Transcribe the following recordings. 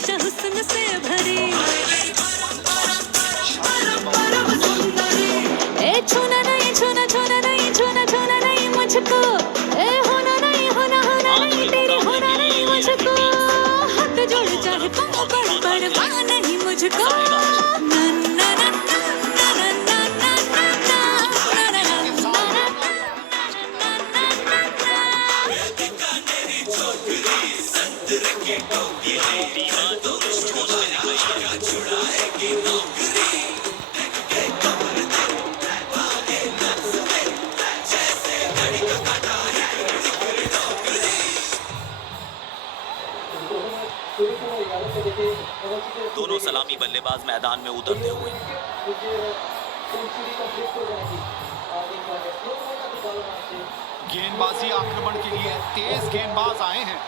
हमेशा हुस्न से भरी। ए छूना नहीं छूना छूना नहीं छूना छूना नहीं मुझको, ए होना नहीं होना होना नहीं तेरी होना नहीं मुझको, हाथ जोड़ चाहे पाँव पर परवाह नहीं मुझको। दोनों सलामी बल्लेबाज मैदान में उतरते हुए गेंदबाजी आक्रमण के लिए तेज गेंदबाज आए हैं।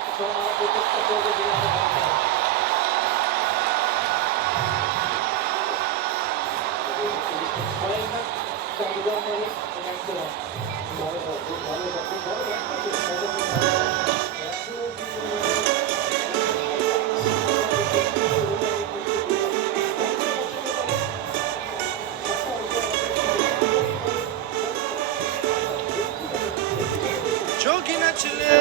जोगी न चले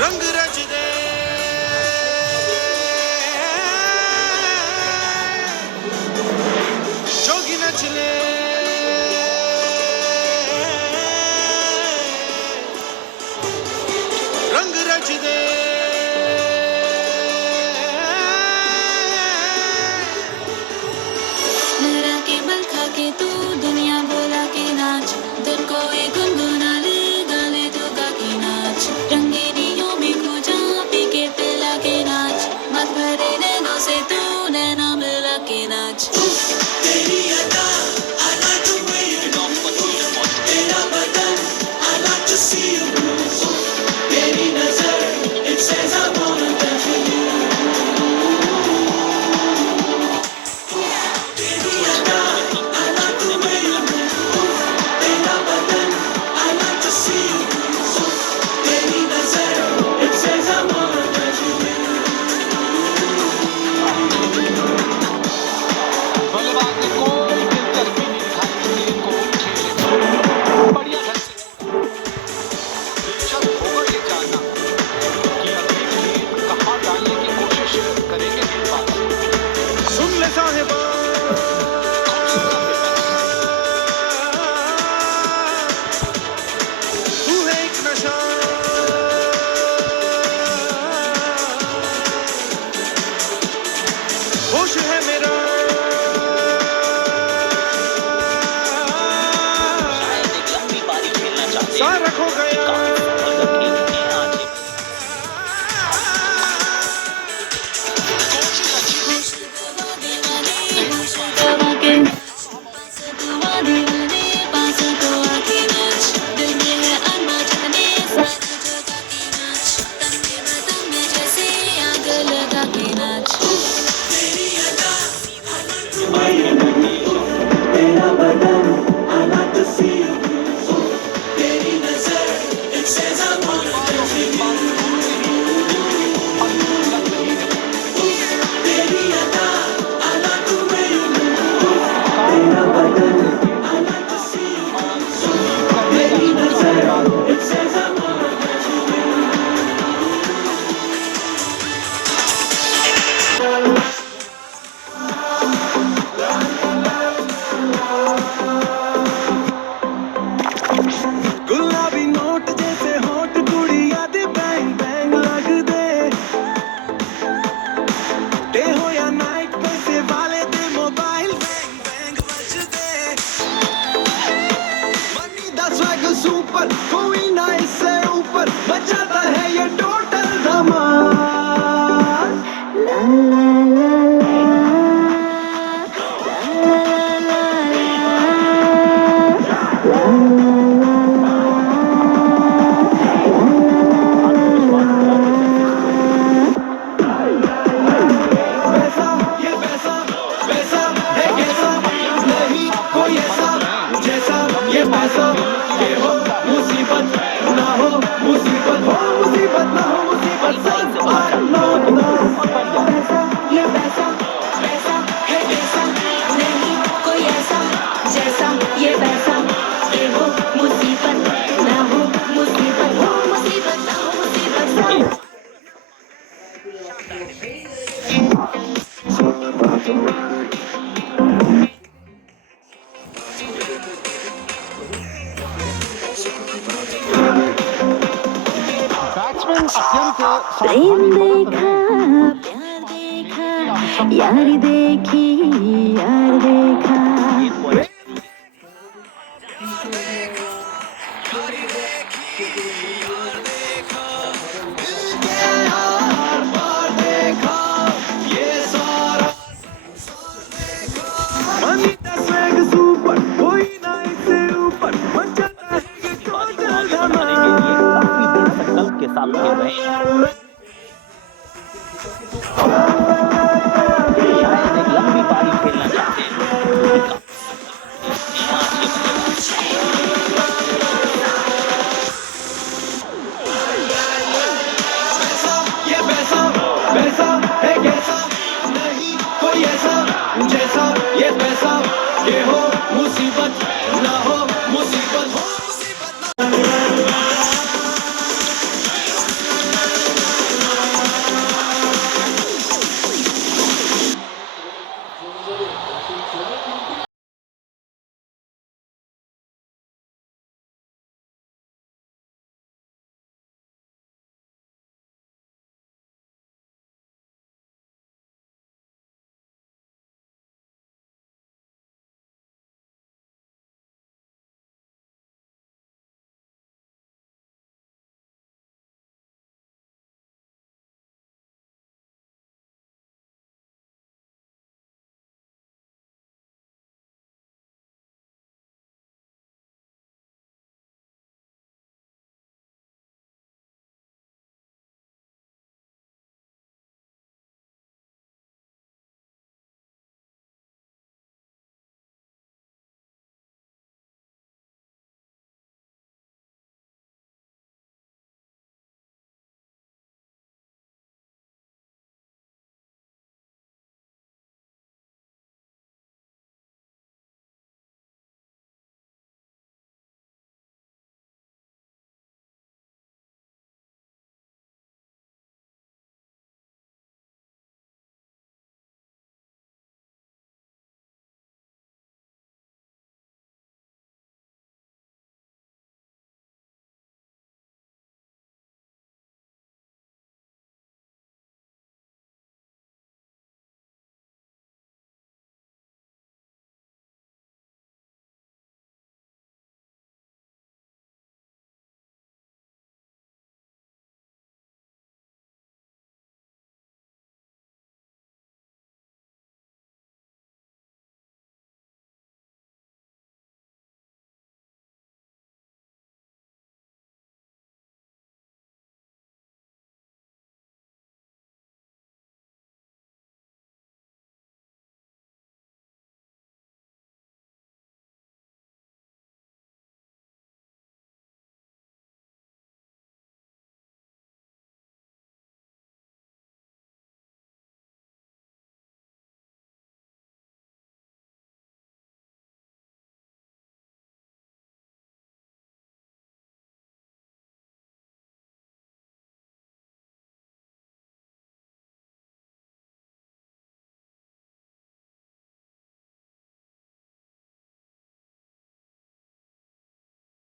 रंग रच दे, जोगी न चले रंग रच दे। के तू दुनिया बोला के नाच, धुन को एक गुनगुना ले गाले तो गा के नाच, रंगीनियों में खो जा पी के पिला के नाच, मत भरे नैनों से तू नैना मिला के नाच। तेरी अदा I like the way you move, तेरा बदन I like to see you move, तेरी नजर it says I wanna dance with you। होश है मेरा शायद एक लंबी पारी खेलना चाहते सारा खो गया। सुपर कोई ना इससे ऊपर बचाता है ये टोटल धमाल। ला ला पैसा ये पैसा पैसा है कैसा नहीं कोई ऐसा जैसा ये पैसा ये हो मुसीबत ना हो प्रेम देखा प्यार देखा यारी देखी यार देखा सुपर कोई ना इससे ऊपर मचाता है ये टोटल धमाल संकल्प के साथ खेल रहे हैं। शायद एक लंबी पारी खेलना चाहते हैं। ये वैसा वैसा है कैसा नहीं कोई ऐसा जैसा ये पैसा ये हो मुसीबत ना हो मुसीबत हो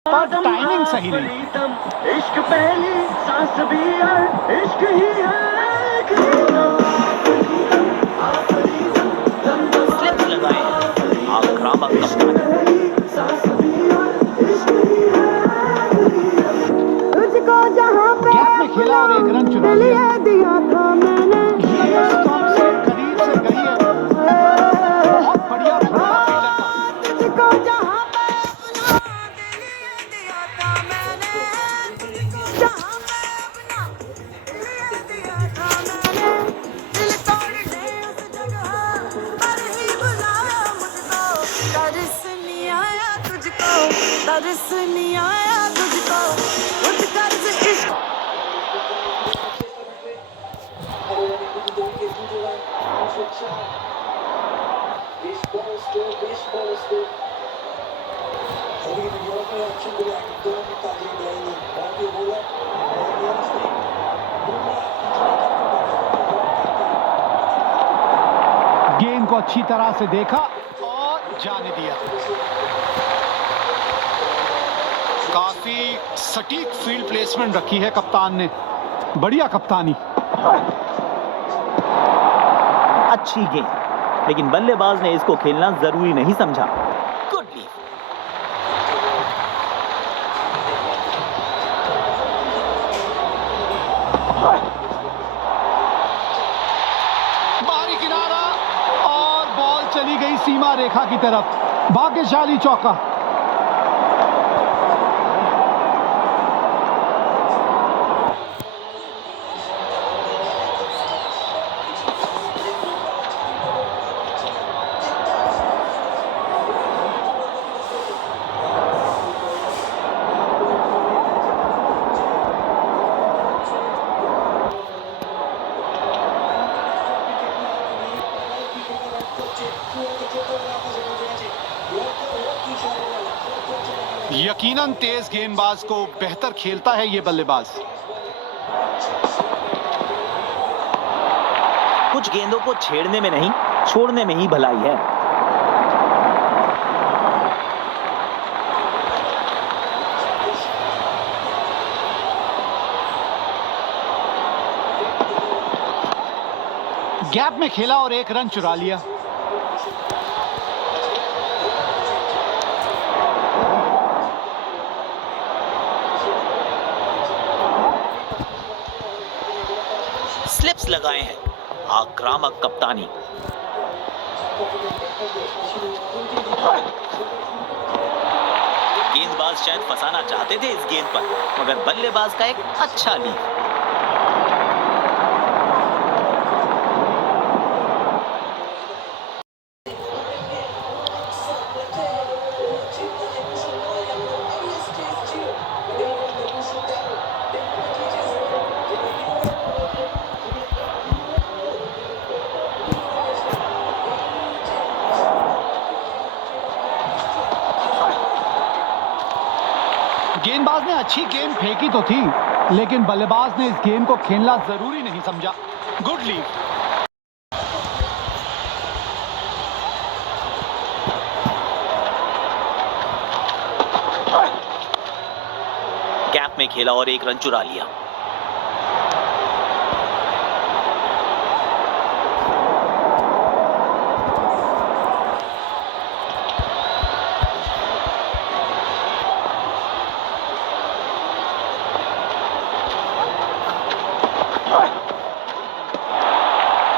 पर टाइमिंग सही नहीं। इश्क पहली सांस भी है इश्क ही है स्लिप लगाए आक्रामक कप्तान। तुझको जहां पे गैप में खेला और एक रन चुरा लिया। दिया था मैंने ये स्टॉप से करीब से गई है, बहुत बढ़िया था फील्डर का। तुझको जहां पे अपना दिया था मैंने जहां पे अपना दिया था मैंने दिल तोड़ दे उस जगह पर ही बुलाया मुझको तरस नहीं आया तुझको तरस नहीं आया तुझको उठ कर इश्क गेंद को अच्छी तरह से देखा और जाने दिया। काफी सटीक फील्ड प्लेसमेंट रखी है कप्तान ने। बढ़िया कप्तानी। अच्छी गेंद, लेकिन बल्लेबाज ने इसको खेलना जरूरी नहीं समझा। Good leave. बाहरी किनारा और बॉल चली गई सीमा रेखा की तरफ। भाग्यशाली चौका। यकीनन तेज गेंदबाज को बेहतर खेलता है ये बल्लेबाज। कुछ गेंदों को छेड़ने में नहीं, छोड़ने में ही भलाई है। गैप में खेला और एक रन चुरा लिया। स्लिप्स लगाए हैं। आक्रामक कप्तानी। गेंदबाज शायद फंसाना चाहते थे इस गेंद पर, मगर बल्लेबाज का एक अच्छा लीव। गेंदबाज ने अच्छी गेंद फेंकी तो थी, लेकिन बल्लेबाज ने इस गेंद को खेलना जरूरी नहीं समझा। Good leave. गैप में खेला और एक रन चुरा लिया।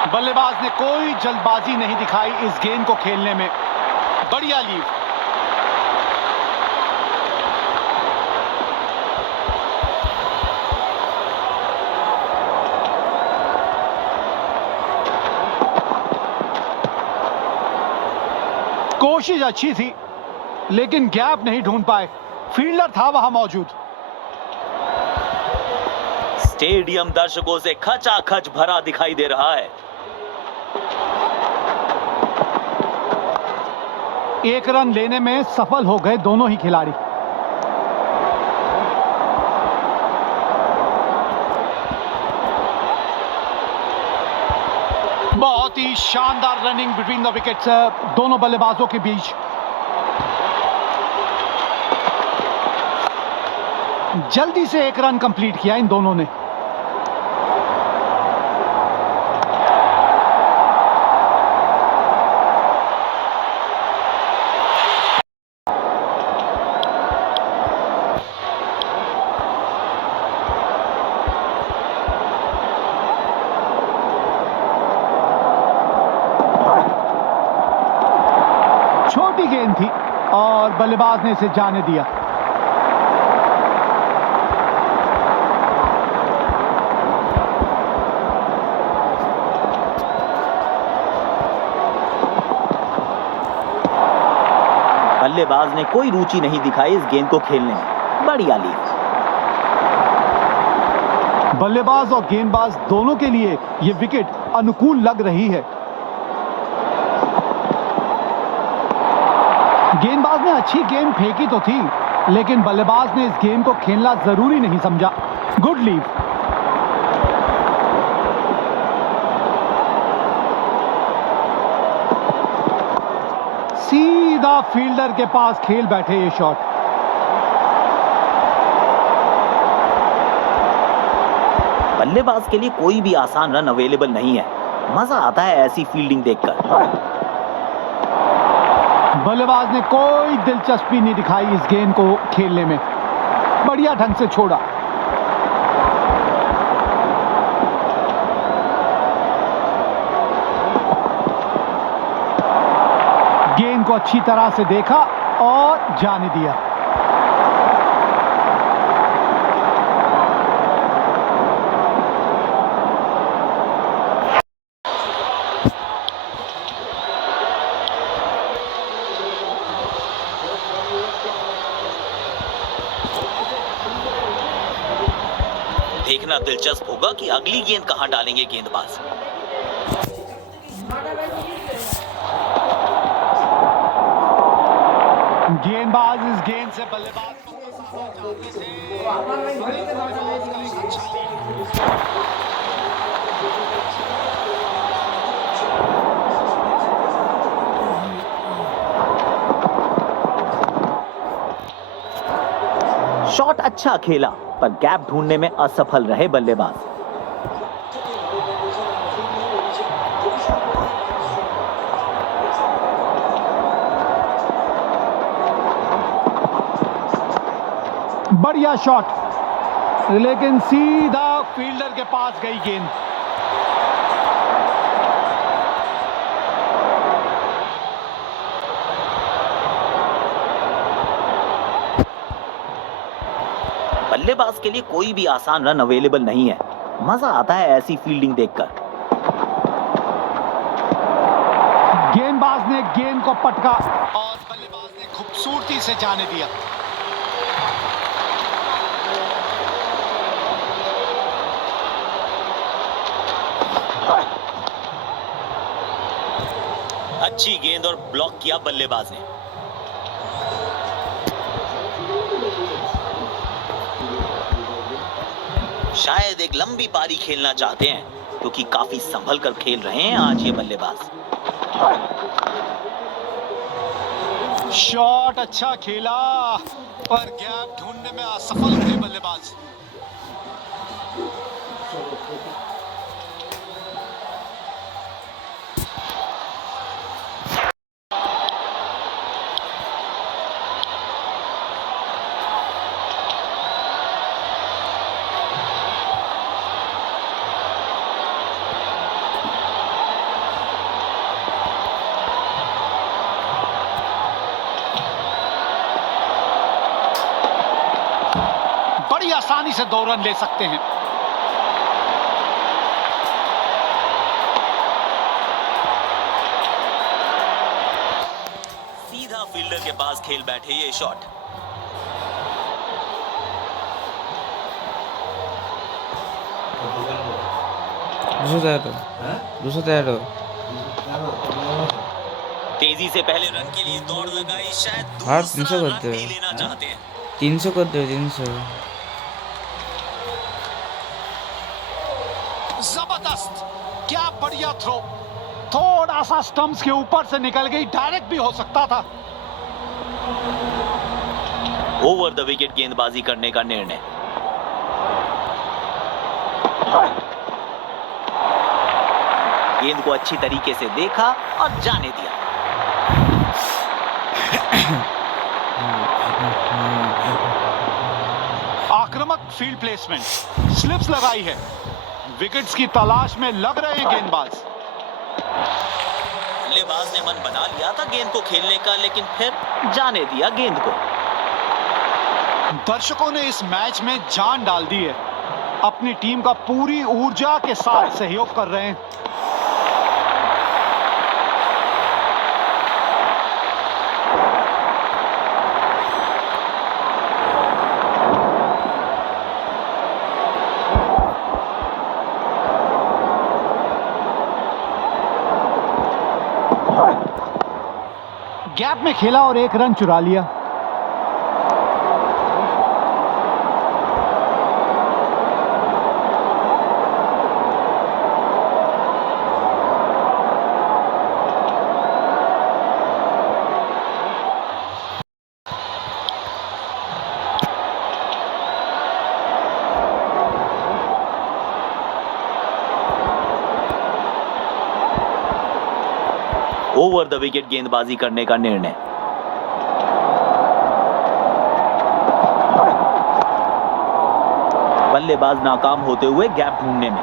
बल्लेबाज ने कोई जल्दबाजी नहीं दिखाई इस गेंद को खेलने में। बढ़िया लीव। कोशिश अच्छी थी, लेकिन गैप नहीं ढूंढ पाए। फील्डर था वहां मौजूद। स्टेडियम दर्शकों से खचाखच भरा दिखाई दे रहा है। एक रन लेने में सफल हो गए दोनों ही खिलाड़ी। बहुत ही शानदार रनिंग बिटवीन द विकेट्स दोनों बल्लेबाजों के बीच। जल्दी से एक रन कंप्लीट किया इन दोनों ने। छोटी गेंद थी और बल्लेबाज ने इसे जाने दिया। बल्लेबाज ने कोई रुचि नहीं दिखाई इस गेंद को खेलने में। बढ़िया लीव। बल्लेबाज और गेंदबाज दोनों के लिए ये विकेट अनुकूल लग रही है। गेंदबाज ने अच्छी गेंद फेंकी तो थी, लेकिन बल्लेबाज ने इस गेंद को खेलना जरूरी नहीं समझा। Good leave. सीधा फील्डर के पास खेल बैठे ये शॉट। बल्लेबाज के लिए कोई भी आसान रन अवेलेबल नहीं है। मजा आता है ऐसी फील्डिंग देखकर। बल्लेबाज ने कोई दिलचस्पी नहीं दिखाई इस गेंद को खेलने में, बढ़िया ढंग से छोड़ा। गेंद को अच्छी तरह से देखा और जाने दिया। देखना दिलचस्प होगा कि अगली गेंद कहां डालेंगे गेंदबाज। गेंदबाज इस गेंद से बल्लेबाज को फंसाना चाहते थे। बल्लेबाज का एक अच्छा शॉट अच्छा खेला पर गैप ढूंढने में असफल रहे बल्लेबाज। बढ़िया शॉट, लेकिन सीधा फील्डर के पास गई गेंद। बल्लेबाज के लिए कोई भी आसान रन अवेलेबल नहीं है। मजा आता है ऐसी फील्डिंग देखकर। गेंदबाज ने गेंद को पटका और बल्लेबाज ने खूबसूरती से जाने दिया। अच्छी गेंद और ब्लॉक किया बल्लेबाज ने। शायद एक लंबी पारी खेलना चाहते हैं क्योंकि काफी संभल कर खेल रहे हैं आज ये बल्लेबाज। शॉट अच्छा खेला पर गैप ढूंढने में असफल रहे बल्लेबाज। बड़ी आसानी से 2 रन ले सकते हैं। सीधा फील्डर के पास खेल बैठे ये शॉट। दूसरा तेजी से पहले रन के लिए दौड़ लगाई, शायद हाँ, दूसरा 300 रन करते भी हैं। लेना चाहते हैं। 300 कर दो 300। जबरदस्त, क्या बढ़िया थ्रो। थोड़ा सा स्टंप्स के ऊपर से निकल गई, डायरेक्ट भी हो सकता था। ओवर द विकेट गेंदबाजी करने का निर्णय। गेंद को अच्छी तरीके से देखा और जाने दिया। आक्रामक फील्ड प्लेसमेंट, स्लिप्स लगाई है। विकेट्स की तलाश में लग रहे हैं गेंदबाज। बल्लेबाज ने मन बना लिया था गेंद को खेलने का, लेकिन फिर जाने दिया गेंद को। दर्शकों ने इस मैच में जान डाल दी है, अपनी टीम का पूरी ऊर्जा के साथ सहयोग कर रहे हैं। गैप में खेला और 1 रन चुरा लिया। ओवर द विकेट गेंदबाजी करने का निर्णय। बल्लेबाज नाकाम होते हुए गैप ढूंढने में।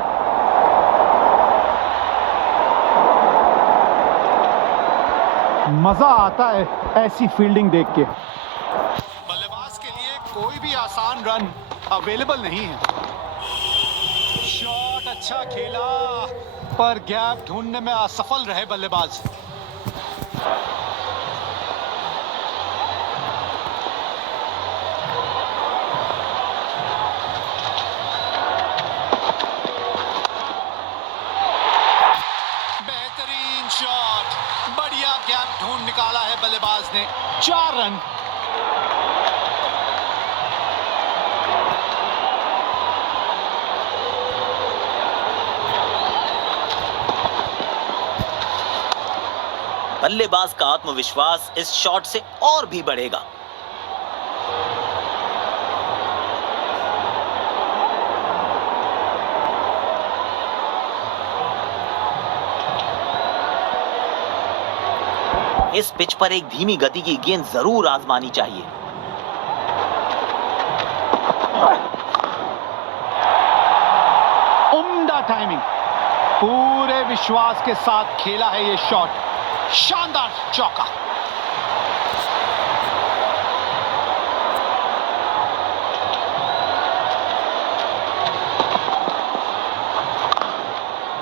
मजा आता है ऐसी फील्डिंग देख के। बल्लेबाज के लिए कोई भी आसान रन अवेलेबल नहीं है। शॉट अच्छा खेला पर गैप ढूंढने में असफल रहे बल्लेबाज। बेहतरीन शॉट, बढ़िया गैप ढूंढ निकाला है बल्लेबाज ने। 4 रन। बल्लेबाज का आत्मविश्वास इस शॉट से और भी बढ़ेगा। इस पिच पर एक धीमी गति की गेंद जरूर आजमानी चाहिए। उम्दा टाइमिंग, पूरे विश्वास के साथ खेला है ये शॉट। शानदार चौका।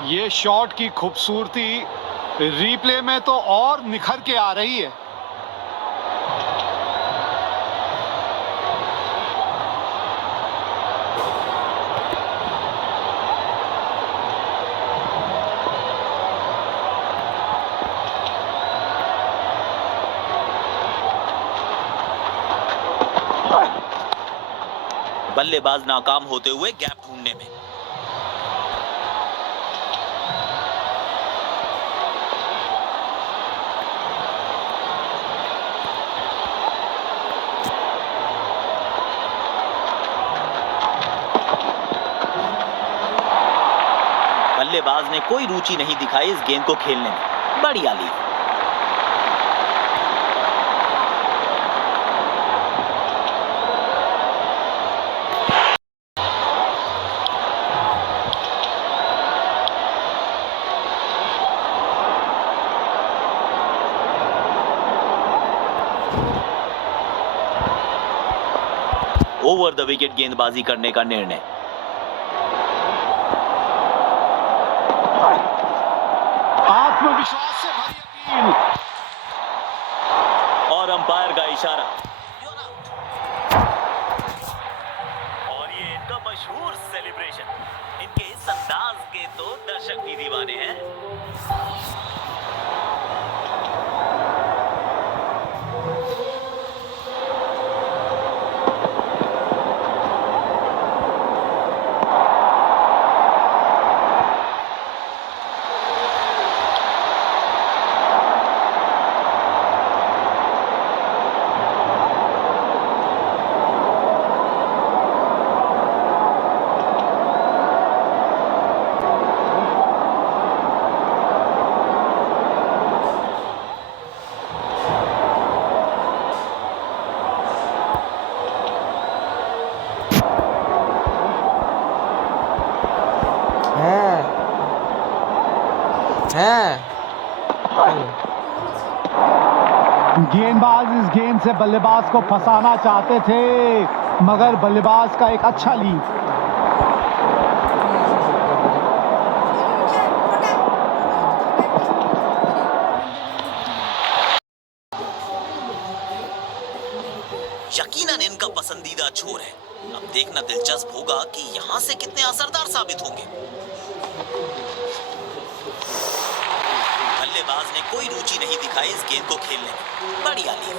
ये शॉट की खूबसूरती रिप्ले में तो और निखर के आ रही है। बल्लेबाज नाकाम होते हुए गैप ढूंढने में। बल्लेबाज ने कोई रुचि नहीं दिखाई इस गेंद को खेलने में। बढ़िया ली। ओवर द विकेट गेंदबाजी करने का निर्णय। आत्मविश्वास से भरी अपील और अंपायर का इशारा। और ये इनका मशहूर सेलिब्रेशन। इनके इस अंदाज के तो दर्शक भी दीवाने हैं। गेंदबाज इस गेंद से बल्लेबाज को फंसाना चाहते थे, मगर बल्लेबाज का एक अच्छा लीड। यकीनन इनका पसंदीदा छोर है। अब देखना दिलचस्प होगा कि यहां से कितने असरदार साबित होंगे। बल्लेबाज ने कोई रुचि नहीं दिखाई इस गेंद को खेलने में। बढ़िया ली।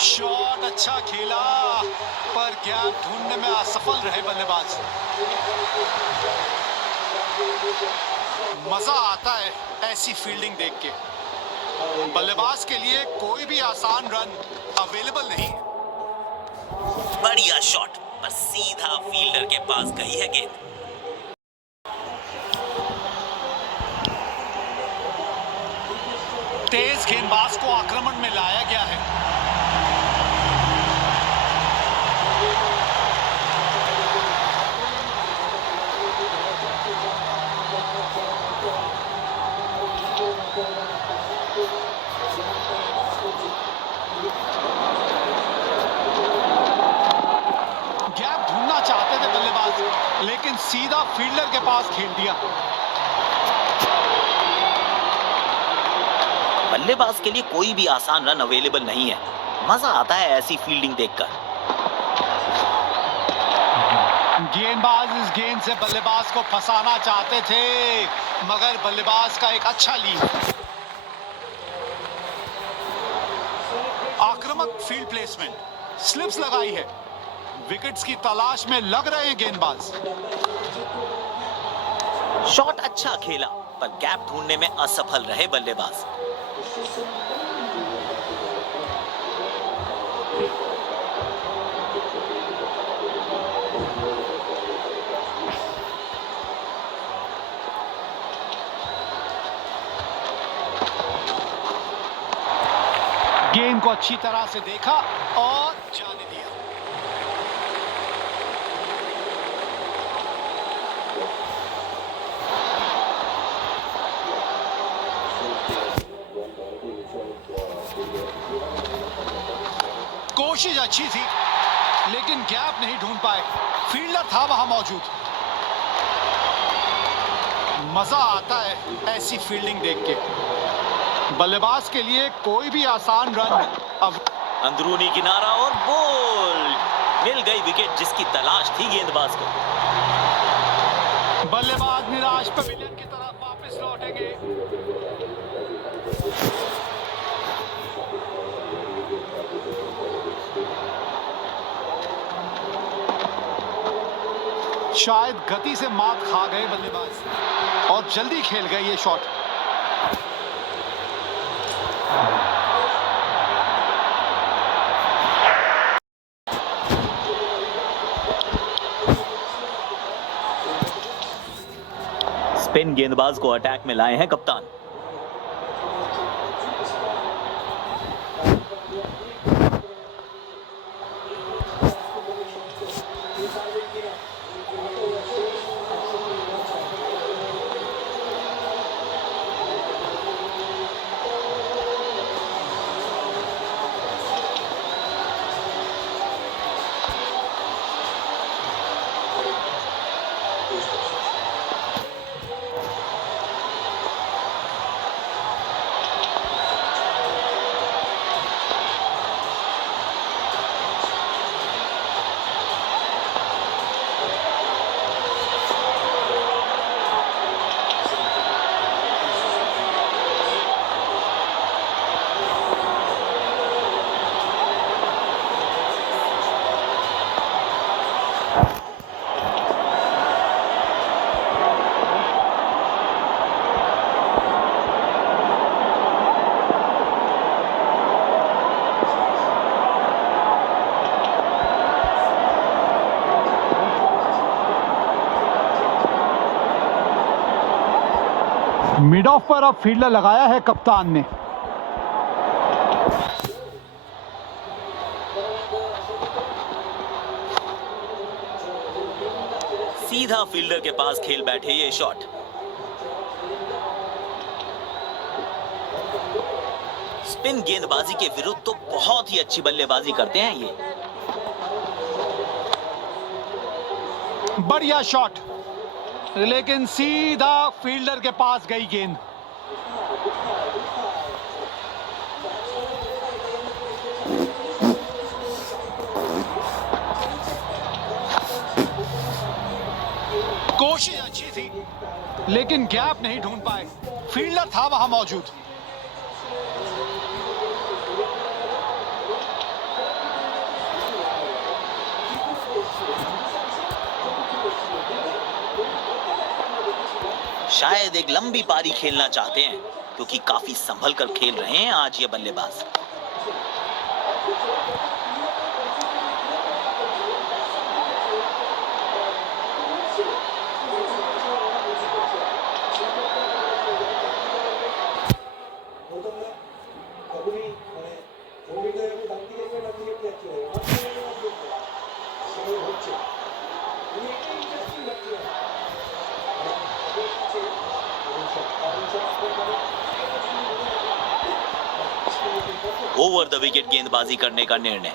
शॉट अच्छा खेला पर गैप ढूंढने में असफल रहे बल्लेबाज। मजा आता है ऐसी फील्डिंग देख के। बल्लेबाज के लिए कोई भी आसान रन अवेलेबल नहीं है। बढ़िया शॉट। पर सीधा फील्डर के पास गई है गेंद। तेज गेंदबाज को आक्रमण में लाया गया है। गैप ढूंढना चाहते थे बल्लेबाज, लेकिन सीधा फील्डर के पास खेल दिया। बल्लेबाज के लिए कोई भी आसान रन अवेलेबल नहीं है। मजा आता है ऐसी फील्डिंग देखकर। गेंदबाज इस गेंद से बल्लेबाज को फंसाना चाहते थे, मगर बल्लेबाज का एक अच्छा लीड। आक्रामक फील्ड प्लेसमेंट, स्लिप्स लगाई है। विकेट्स की तलाश में लग रहे हैं गेंदबाज। शॉट अच्छा खेला, पर गैप ढूंढने में असफल रहे बल्लेबाज। गेंद को अच्छी तरह से देखा और जाने दिया। कोशिश अच्छी थी, लेकिन गैप नहीं ढूंढ पाए। फील्डर था वहां मौजूद। मजा आता है ऐसी फील्डिंग देख के। बल्लेबाज के लिए कोई भी आसान रन अब। अंदरूनी किनारा और बोल्ड, मिल गई विकेट जिसकी तलाश थी गेंदबाज को। बल्लेबाज निराश पवेलियन की तरफ वापस लौटेंगे। शायद गति से मात खा गए बल्लेबाज और जल्दी खेल गए ये शॉट। स्पिन गेंदबाज को अटैक में लाए हैं कप्तान। मिड ऑफ पर अब फील्डर लगाया है कप्तान ने। सीधा फील्डर के पास खेल बैठे ये शॉट। स्पिन गेंदबाजी के विरुद्ध तो बहुत ही अच्छी बल्लेबाजी करते हैं ये। बढ़िया शॉट, लेकिन सीधा फील्डर के पास गई गेंद। कोशिश अच्छी थी, लेकिन गैप नहीं ढूंढ पाए। फील्डर था वहां मौजूद। शायद एक लंबी पारी खेलना चाहते हैं, क्योंकि काफी संभल कर खेल रहे हैं आज ये बल्लेबाज। ओवर द विकेट गेंदबाजी करने का निर्णय।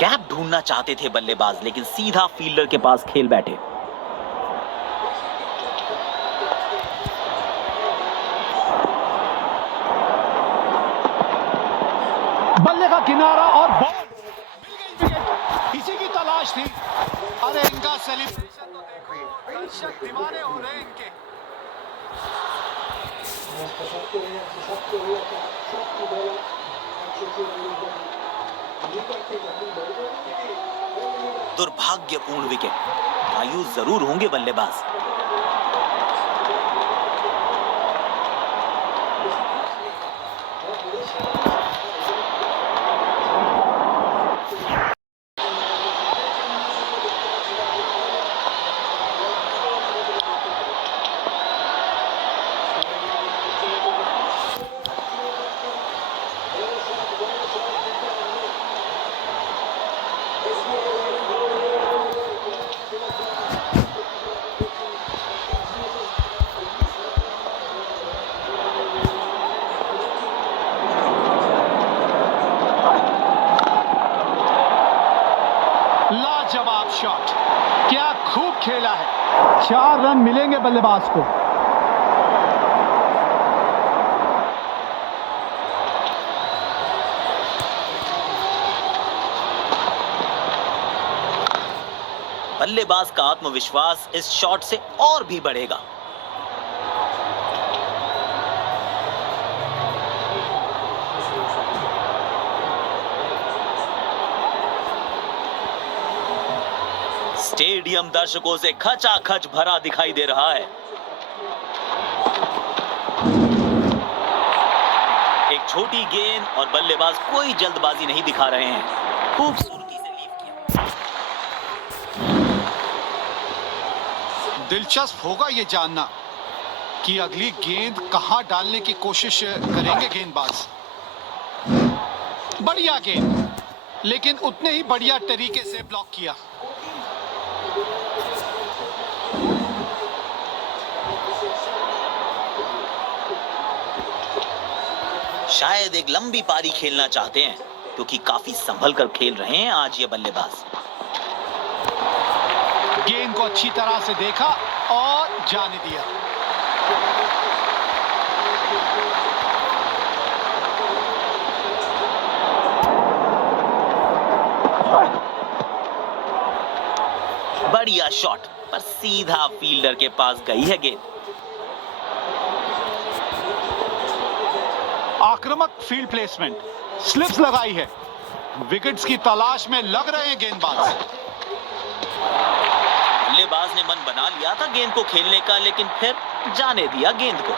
गैप ढूंढना चाहते थे बल्लेबाज, लेकिन सीधा फील्डर के पास खेल बैठे। बल्ले का किनारा और बॉल मिल गई विकेट। इसी की तलाश थी। अरे इनका सेलिब्रेशन तो देखो, दर्शक दीवाने हो रहे हैं इनके। दुर्भाग्यपूर्ण विकेट। मायूस जरूर होंगे बल्लेबाज। लाजवाब शॉट, क्या खूब खेला है। 4 रन मिलेंगे बल्लेबाज को। बल्लेबाज का आत्मविश्वास इस शॉट से और भी बढ़ेगा। स्टेडियम दर्शकों से खचाखच भरा दिखाई दे रहा है। एक छोटी गेंद और बल्लेबाज कोई जल्दबाजी नहीं दिखा रहे हैं। खूबसूरती से लीव किया। दिलचस्प होगा ये जानना कि अगली गेंद कहां डालने की कोशिश करेंगे गेंदबाज। बढ़िया गेंद, लेकिन उतने ही बढ़िया तरीके से ब्लॉक किया। शायद एक लंबी पारी खेलना चाहते हैं, क्योंकि काफी संभल कर खेल रहे हैं आज ये बल्लेबाज। गेंद को अच्छी तरह से देखा और जाने दिया। बढ़िया शॉट, पर सीधा फील्डर के पास गई है गेंद। आक्रामक फील्ड प्लेसमेंट, स्लिप्स लगाई है। विकेट्स की तलाश में लग रहे हैं गेंदबाज। बल्लेबाज ने मन बना लिया था गेंद को खेलने का, लेकिन फिर जाने दिया गेंद को।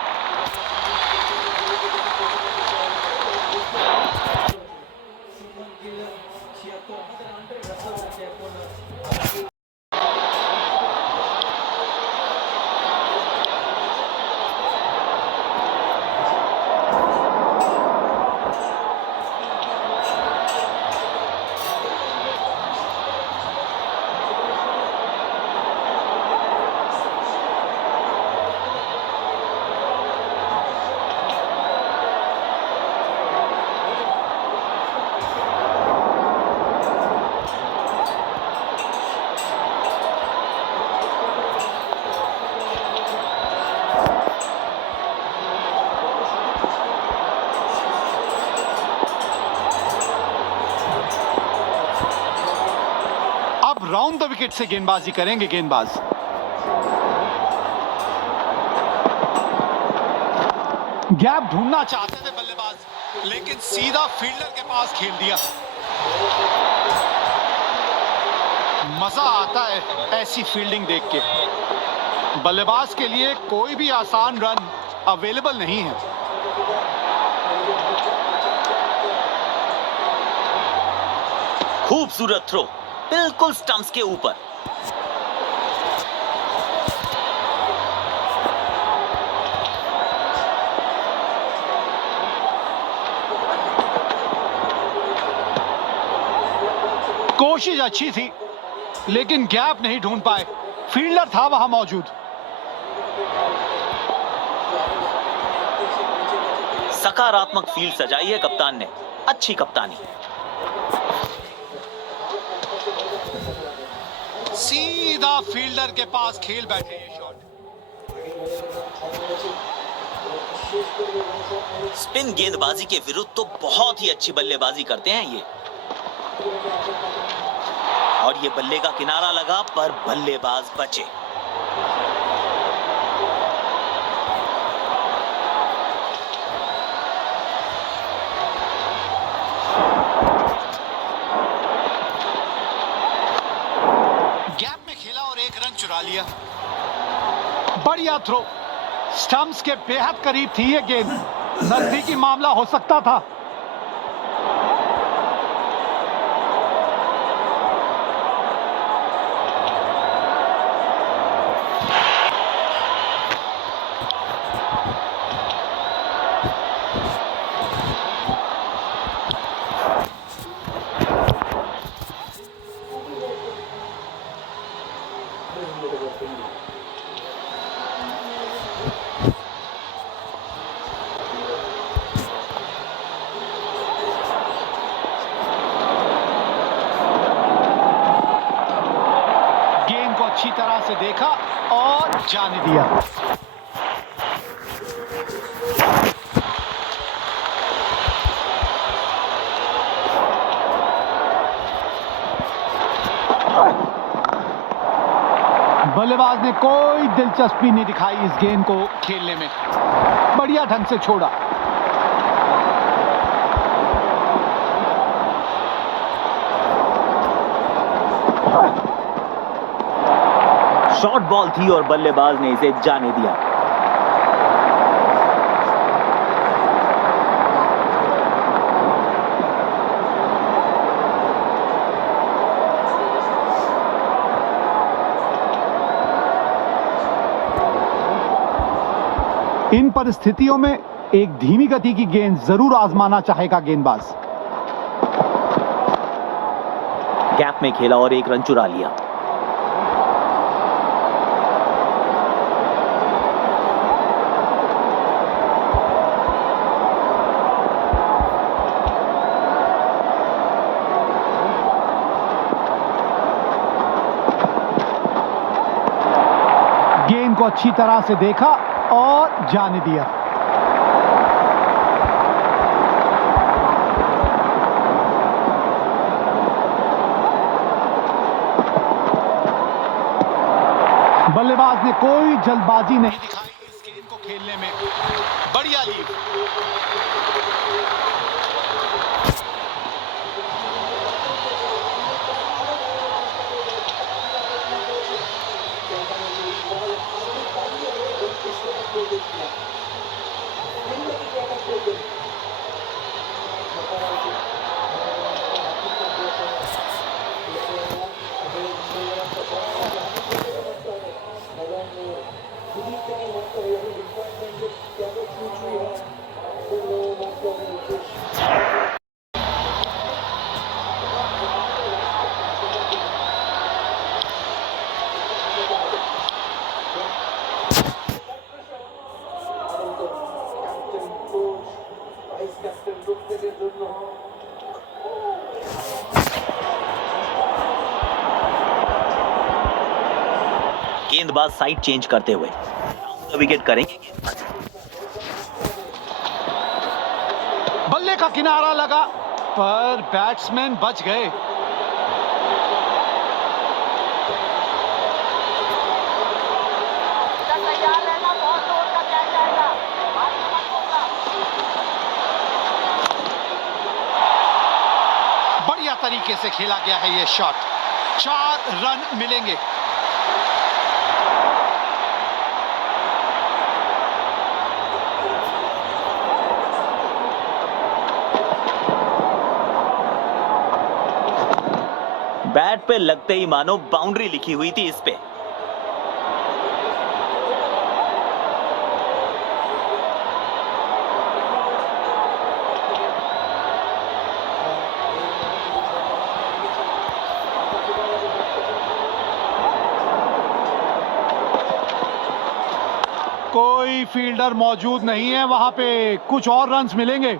राउंड द विकेट से गेंदबाजी करेंगे गेंदबाज। गैप ढूंढना चाहते थे बल्लेबाज, लेकिन सीधा फील्डर के पास खेल दिया। मजा आता है ऐसी फील्डिंग देख के। बल्लेबाज के लिए कोई भी आसान रन अवेलेबल नहीं है। खूबसूरत थ्रो, बिल्कुल स्टंप्स के ऊपर। कोशिश अच्छी थी, लेकिन गैप नहीं ढूंढ पाए। फील्डर था वहां मौजूद। सकारात्मक फील्ड सजाई है कप्तान ने, अच्छी कप्तानी। सीधा फील्डर के पास खेल बैठे ये शॉट। स्पिन गेंदबाजी के विरुद्ध तो बहुत ही अच्छी बल्लेबाजी करते हैं ये। और ये बल्ले का किनारा लगा पर बल्लेबाज बचे। गैप में खेला और एक रन चुरा लिया। बढ़िया थ्रो, स्टंप्स के बेहद करीब थी ये गेंद, नजदीकी मामला हो सकता था। गेंद को अच्छी तरह से देखा और जाने दिया। बल्लेबाज ने कोई दिलचस्पी नहीं दिखाई इस गेंद को खेलने में, बढ़िया ढंग से छोड़ा। शॉर्ट बॉल थी और बल्लेबाज ने इसे जाने दिया। इन परिस्थितियों में एक धीमी गति की गेंद जरूर आजमाना चाहेगा गेंदबाज। गैप में खेला और एक रन चुरा लिया। गेंद को अच्छी तरह से देखा और जाने दिया। बल्लेबाज ने कोई जल्दबाजी नहीं दिखाई इस गेंद को खेलने में, बढ़िया लीड। गेंदबाज साइड चेंज करते हुए विकेट करेंगे। बल्ले का किनारा लगा पर बैट्समैन बच गए। बढ़िया तरीके से खेला गया है ये शॉट, 4 रन मिलेंगे। बैट पे लगते ही मानो बाउंड्री लिखी हुई थी इस पे। कोई फील्डर मौजूद नहीं है वहां पे, कुछ और रन्स मिलेंगे।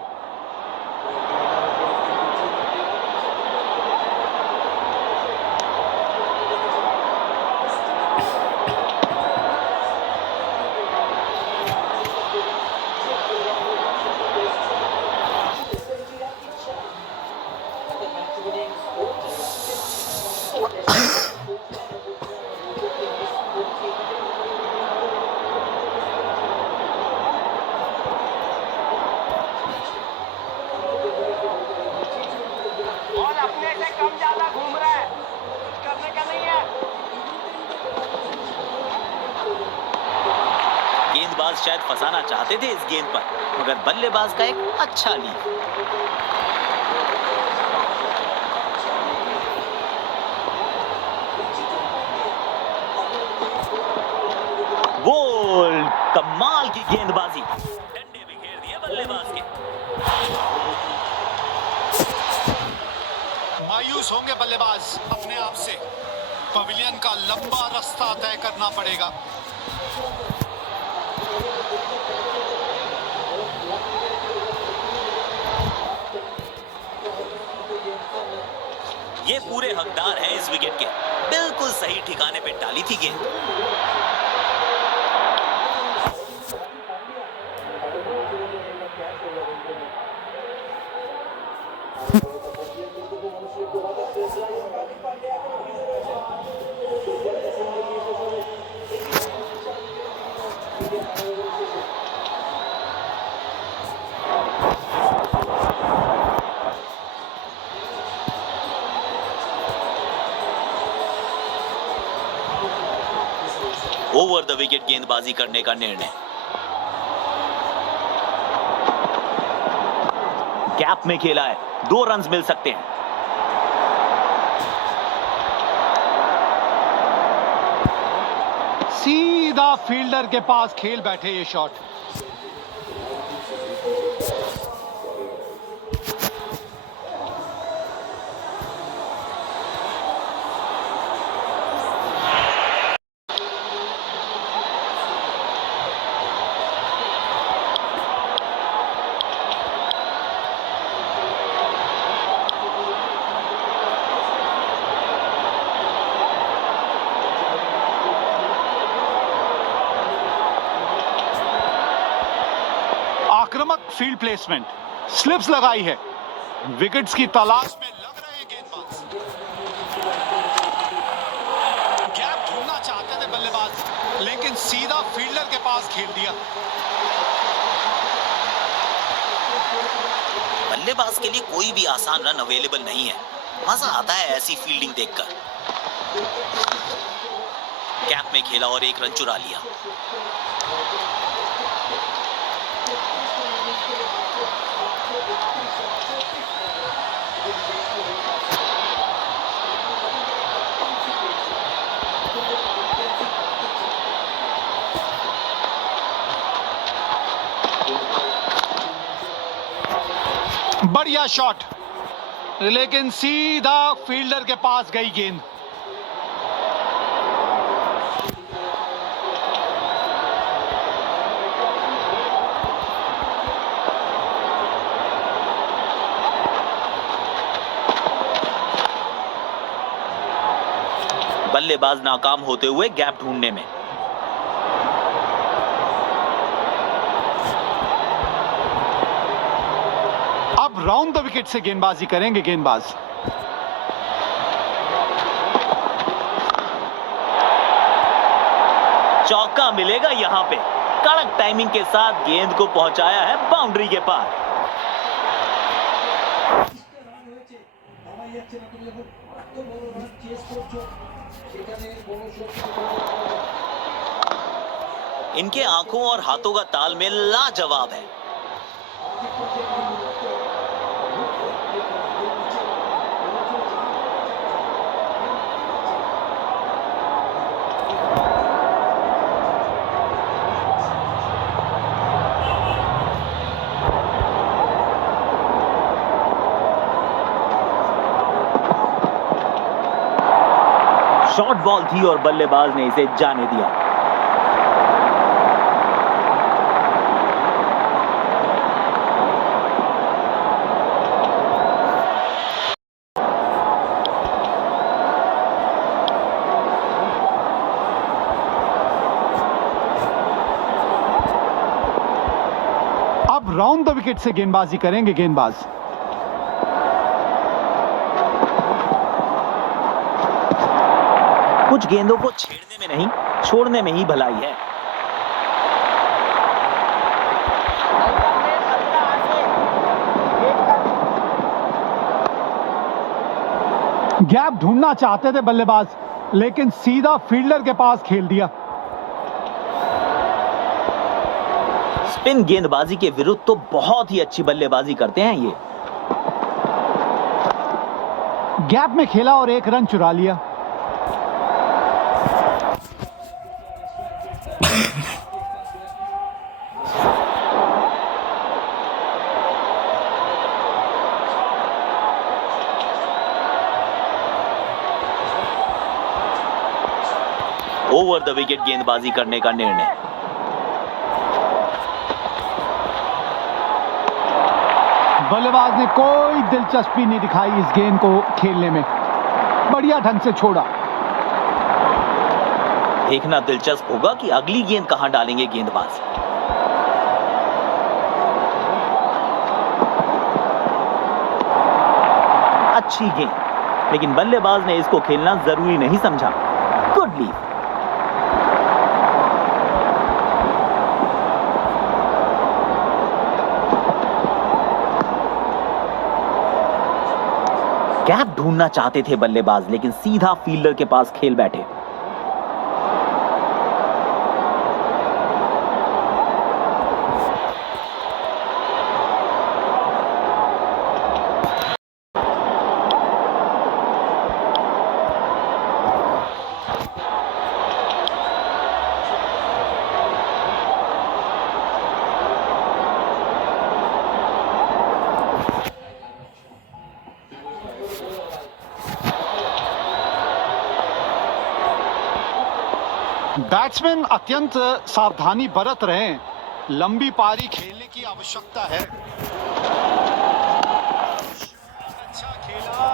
और अपने से कम ज्यादा घूम रहा है, कुछ करने का नहीं है। गेंदबाज शायद फंसाना चाहते थे इस गेंद पर, मगर बल्लेबाज का एक अच्छा लीड। बोल, कमाल की गेंदबाजी, डंडे बिखेर दिए बल्लेबाज के। मायूस होंगे बल्लेबाज अपने आप से। पवेलियन का लंबा रास्ता तय करना पड़ेगा। ये पूरे हकदार हैं इस विकेट के, बिल्कुल सही ठिकाने पे डाली थी गेंद। ओवर द विकेट गेंदबाजी करने का निर्णय। गैप में खेला है, 2 रन्स मिल सकते हैं। सीधा फील्डर के पास खेल बैठे ये शॉट। आक्रामक फील्ड प्लेसमेंट, स्लिप्स लगाई है, विकेट्स की तलाश में लग रहे हैं गेंदबाज। गैप ढूंढना चाहते थे बल्लेबाज, लेकिन सीधा फील्डर के पास खेल दिया। बल्लेबाज के लिए कोई भी आसान रन अवेलेबल नहीं है। मजा आता है ऐसी फील्डिंग देखकर। गैप में खेला और 1 रन चुरा लिया। बढ़िया शॉट, लेकिन सीधा फील्डर के पास गई गेंद। बल्लेबाज नाकाम होते हुए गैप ढूंढने में। अब राउंड द विकेट से गेंदबाजी करेंगे गेंदबाज। चौका मिलेगा यहां पे। कड़क टाइमिंग के साथ गेंद को पहुंचाया है बाउंड्री के पार। इनके आंखों और हाथों का तालमेल लाजवाब है। शॉर्ट बॉल थी और बल्लेबाज ने इसे जाने दिया। अब राउंड द विकेट से गेंदबाजी करेंगे गेंदबाज। कुछ गेंदों को छेड़ने में नहीं, छोड़ने में ही भलाई है। गैप ढूंढना चाहते थे बल्लेबाज, लेकिन सीधा फील्डर के पास खेल दिया। स्पिन गेंदबाजी के विरुद्ध तो बहुत ही अच्छी बल्लेबाजी करते हैं ये। गैप में खेला और एक रन चुरा लिया। ओवर द विकेट गेंदबाजी करने का निर्णय। बल्लेबाज ने कोई दिलचस्पी नहीं दिखाई इस गेंद को खेलने में, बढ़िया ढंग से छोड़ा। देखना दिलचस्प होगा कि अगली गेंद कहां डालेंगे गेंदबाज। अच्छी गेंद, लेकिन बल्लेबाज ने इसको खेलना जरूरी नहीं समझा। Good leave. गैप ढूंढना चाहते थे बल्लेबाज, लेकिन सीधा फील्डर के पास खेल बैठे। बैट्समैन अत्यंत सावधानी बरत रहे हैं, लंबी पारी खेलने की आवश्यकता है। अच्छा खेला,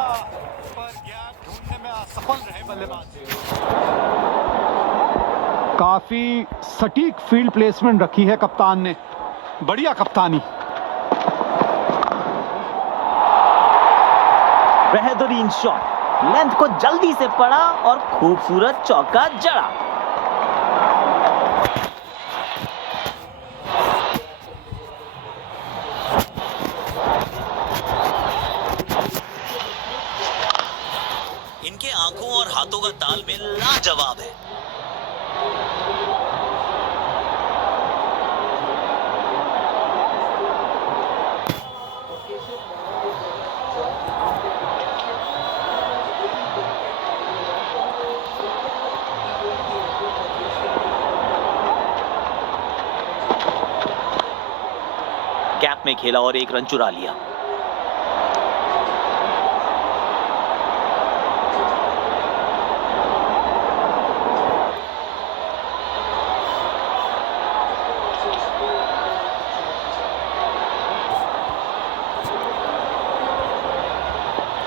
पर गैप ढूंढने में असफल रहे बल्लेबाज। काफी सटीक फील्ड प्लेसमेंट रखी है कप्तान ने, बढ़िया कप्तानी। बेहतरीन शॉट, लेंथ को जल्दी से पड़ा और खूबसूरत चौका जड़ा। इनके आंखों और हाथों का तालमेल लाजवाब है। गैप में खेला और एक रन चुरा लिया।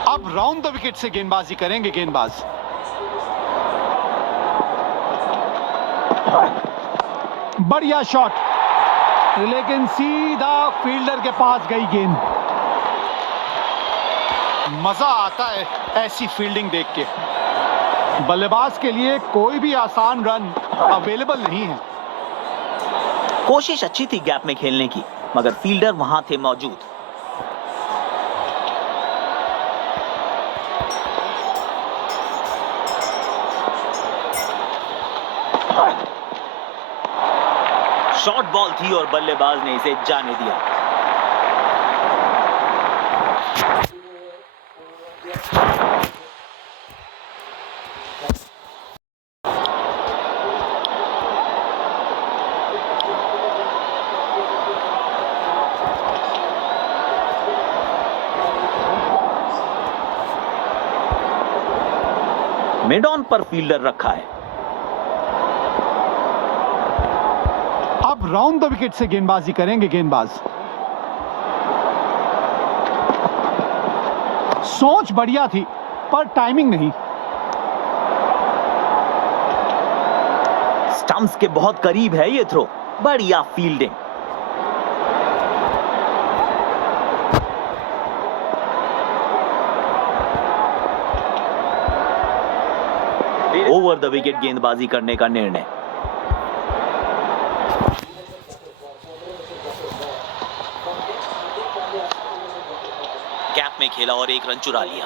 अब राउंड द विकेट से गेंदबाजी करेंगे गेंदबाज। बढ़िया शॉट, लेकिन सीधा फील्डर के पास गई गेंद। मजा आता है ऐसी फील्डिंग देख के। बल्लेबाज के लिए कोई भी आसान रन अवेलेबल नहीं है। कोशिश अच्छी थी गैप में खेलने की, मगर फील्डर वहां थे मौजूद। शॉर्ट बॉल थी और बल्लेबाज ने इसे जाने दिया। मिड ऑन पर फील्डर रखा है। अब राउंड द विकेट से गेंदबाजी करेंगे गेंदबाज। सोच बढ़िया थी, पर टाइमिंग नहीं। स्टंप्स के बहुत करीब है ये थ्रो। बढ़िया फील्डिंग। ओवर द विकेट गेंदबाजी करने का निर्णय। गैप में खेला और एक रन चुरा लिया।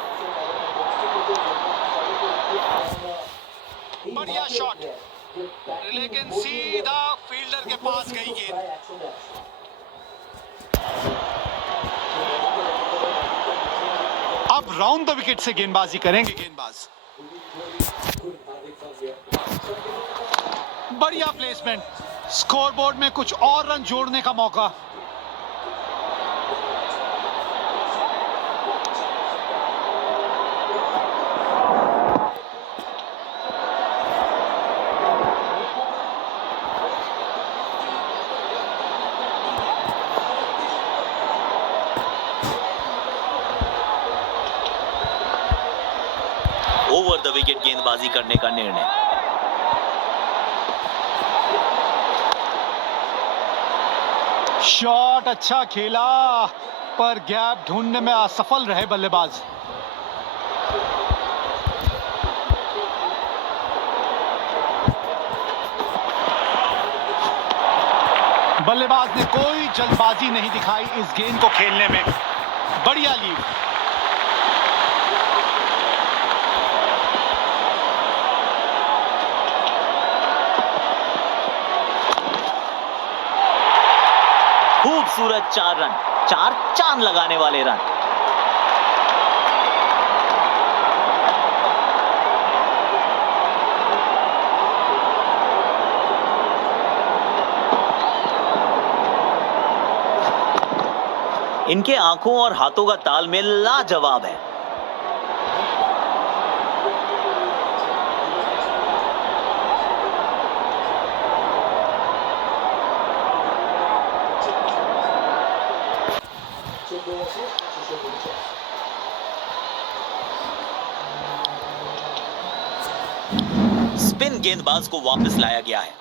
बढ़िया शॉट, लेकिन सीधा फील्डर के पास गई गेंद। अब राउंड द विकेट से गेंदबाजी करेंगे गेंदबाज। बढ़िया प्लेसमेंट, स्कोरबोर्ड में कुछ और रन जोड़ने का मौका। ओवर द विकेट गेंदबाजी करने का निर्णय। शॉट अच्छा खेला, पर गैप ढूंढने में असफल रहे बल्लेबाज। बल्लेबाज ने कोई जल्दबाजी नहीं दिखाई इस गेंद को खेलने में। बढ़िया लीड। खूबसूरत 4 रन, 4 चांद लगाने वाले रन। इनके आंखों और हाथों का तालमेल लाजवाब है। स्पिन गेंदबाज को वापस लाया गया है।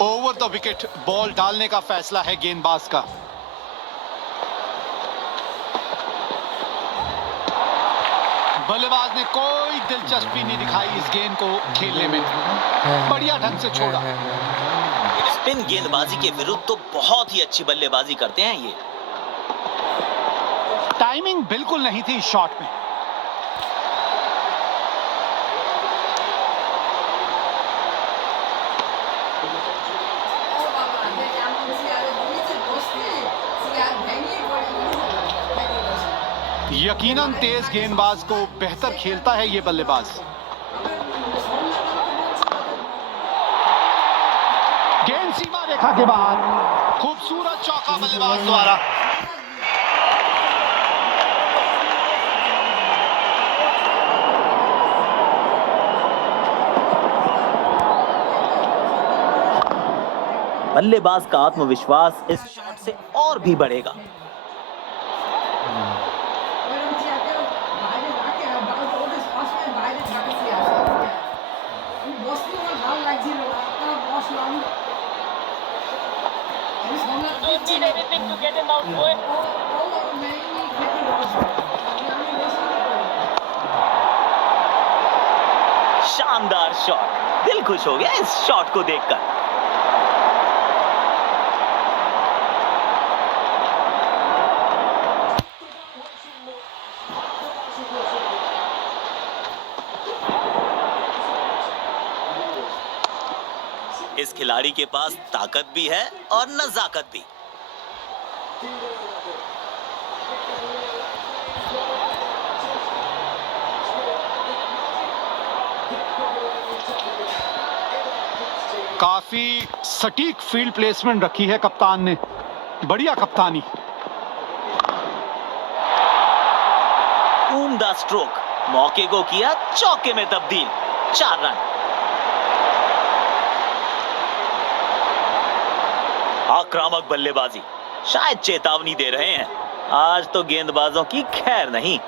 ओवर द विकेट बॉल डालने का फैसला है गेंदबाज का। बल्लेबाज ने कोई दिलचस्पी नहीं दिखाई इस गेंद को खेलने में। बढ़िया ढंग से छोड़ा। स्पिन गेंदबाजी के विरुद्ध तो बहुत ही अच्छी बल्लेबाजी करते हैं ये। टाइमिंग बिल्कुल नहीं थी इस शॉट में। यकीनन तेज गेंदबाज को बेहतर खेलता है ये बल्लेबाज। गेंद सीमा रेखा के बाहर। खूबसूरत चौका बल्लेबाज द्वारा। बल्लेबाज का आत्मविश्वास इस शॉट से और भी बढ़ेगा। Did anything to get him out, boy? शानदार शॉट, दिल खुश हो गया इस शॉट को देखकर। इस खिलाड़ी के पास ताकत भी है और नजाकत भी। काफी सटीक फील्ड प्लेसमेंट रखी है कप्तान ने। बढ़िया कप्तानी। उम्दा स्ट्रोक, मौके को किया चौके में तब्दील। 4 रन। आक्रामक बल्लेबाजी, शायद चेतावनी दे रहे हैं। आज तो गेंदबाजों की खैर नहीं।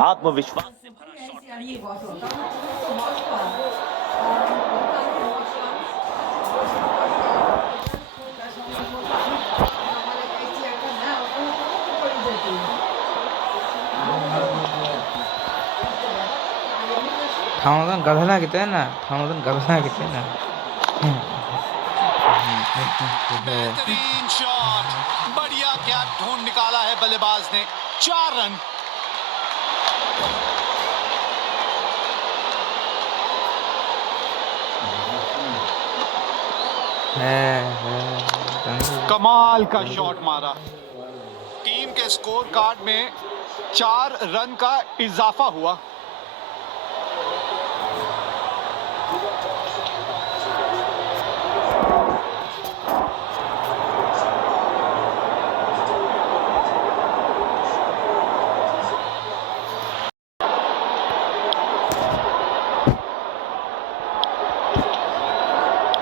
आत्मविश्वास से भरा शॉट। ঠাউনতন গাধা লাগতে না ঠাউনতন গাধা লাগতে না बेहतरीन शॉट, बढ़िया गैप ढूंढ निकाला है बल्लेबाज ने। 4 रन। कमाल का शॉट मारा। टीम के स्कोर कार्ड में 4 रन का इजाफा हुआ।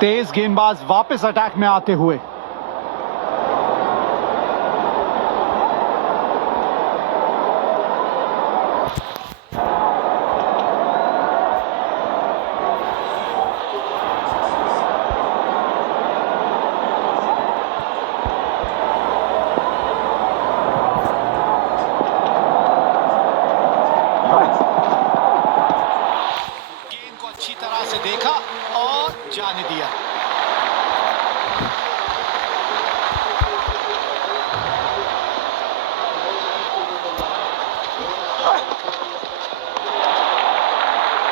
तेज गेंदबाज वापस अटैक में आते हुए। गेंद को अच्छी तरह से देखा और जाने दिया।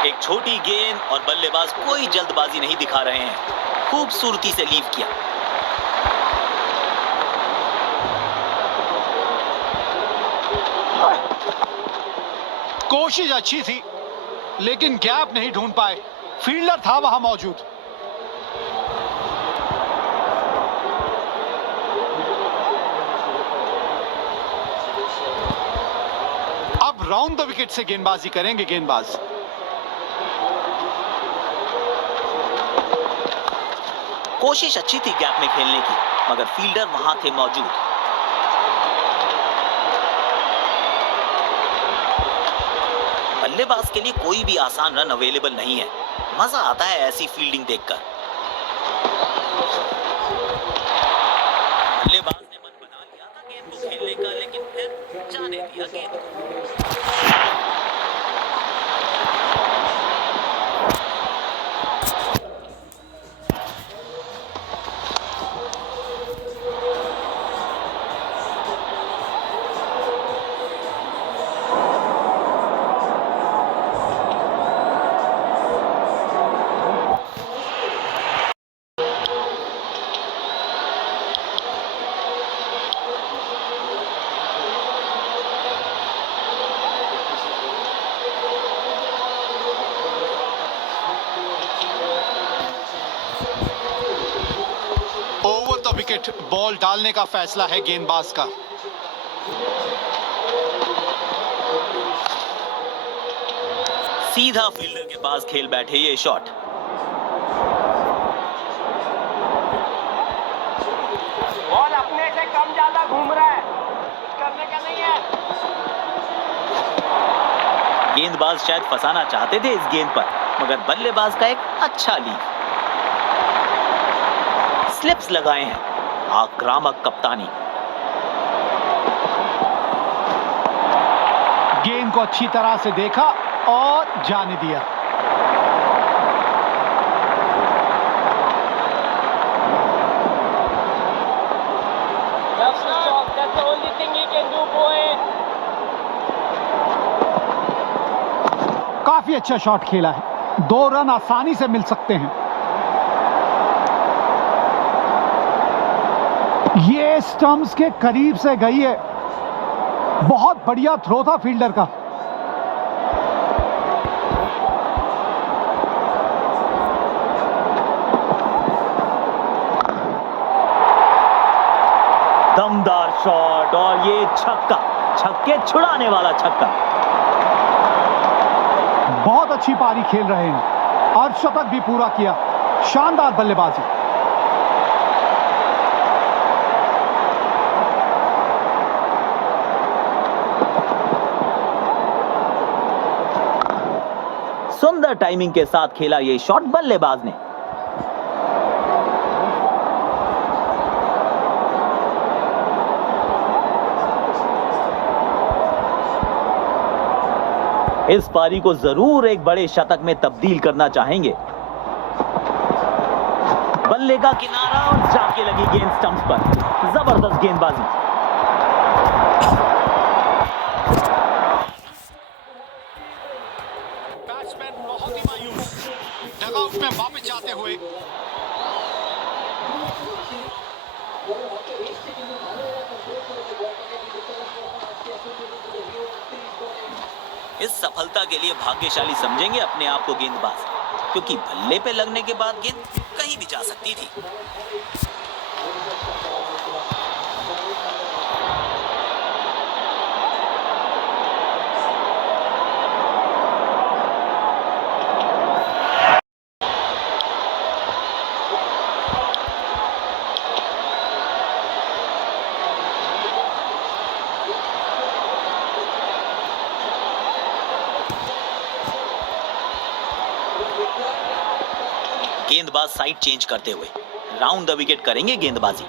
एक छोटी गेंद और बल्लेबाज कोई जल्दबाजी नहीं दिखा रहे हैं, खूबसूरती से लीव किया। कोशिश अच्छी थी लेकिन गैप नहीं ढूंढ पाए। फील्डर था वहां मौजूद। अब राउंड द विकेट से गेंदबाजी करेंगे गेंदबाज। कोशिश अच्छी थी गैप में खेलने की, मगर फील्डर वहां थे मौजूद। बल्लेबाज के लिए कोई भी आसान रन अवेलेबल नहीं है। मजा आता है ऐसी फील्डिंग देखकर। बल्लेबाज ने मन बना लिया था गेंद को खेलने का, लेकिन फिर जाने दिया गेंद को। ओवर द विकेट बॉल डालने का फैसला है गेंदबाज का। सीधा फील्डर के पास खेल बैठे ये शॉट। बॉल अपने से कम ज्यादा घूम रहा है, कुछ करने का नहीं है। गेंदबाज शायद फंसाना चाहते थे इस गेंद पर, मगर बल्लेबाज का एक अच्छा लीव। स्लिप्स लगाए हैं, आक्रामक कप्तानी। गेंद को अच्छी तरह से देखा और जाने दिया। That's the shot. That's the only thing he can do, boy. काफी अच्छा शॉट खेला है। 2 रन आसानी से मिल सकते हैं। ये स्टंप्स के करीब से गई है। बहुत बढ़िया थ्रो था फील्डर का। दमदार शॉट और ये छक्का, छक्के छुड़ाने वाला छक्का। बहुत अच्छी पारी खेल रहे हैं। अर्धशतक भी पूरा किया। शानदार बल्लेबाजी। सुंदर टाइमिंग के साथ खेला ये शॉट बल्लेबाज ने। इस पारी को जरूर एक बड़े शतक में तब्दील करना चाहेंगे। बल्ले का किनारा और जाके लगी गेंद स्टंप्स पर। जबरदस्त गेंदबाजी। बैट्समैन बहुत ही मायूस, डगआउट में वापस जाते हुए। इस सफलता के लिए भाग्यशाली समझेंगे अपने आप को गेंदबाज, क्योंकि बल्ले पे लगने के बाद गेंद कहीं भी जा सकती थी। गेंदबाज साइड चेंज करते हुए राउंड द विकेट करेंगे गेंदबाजी।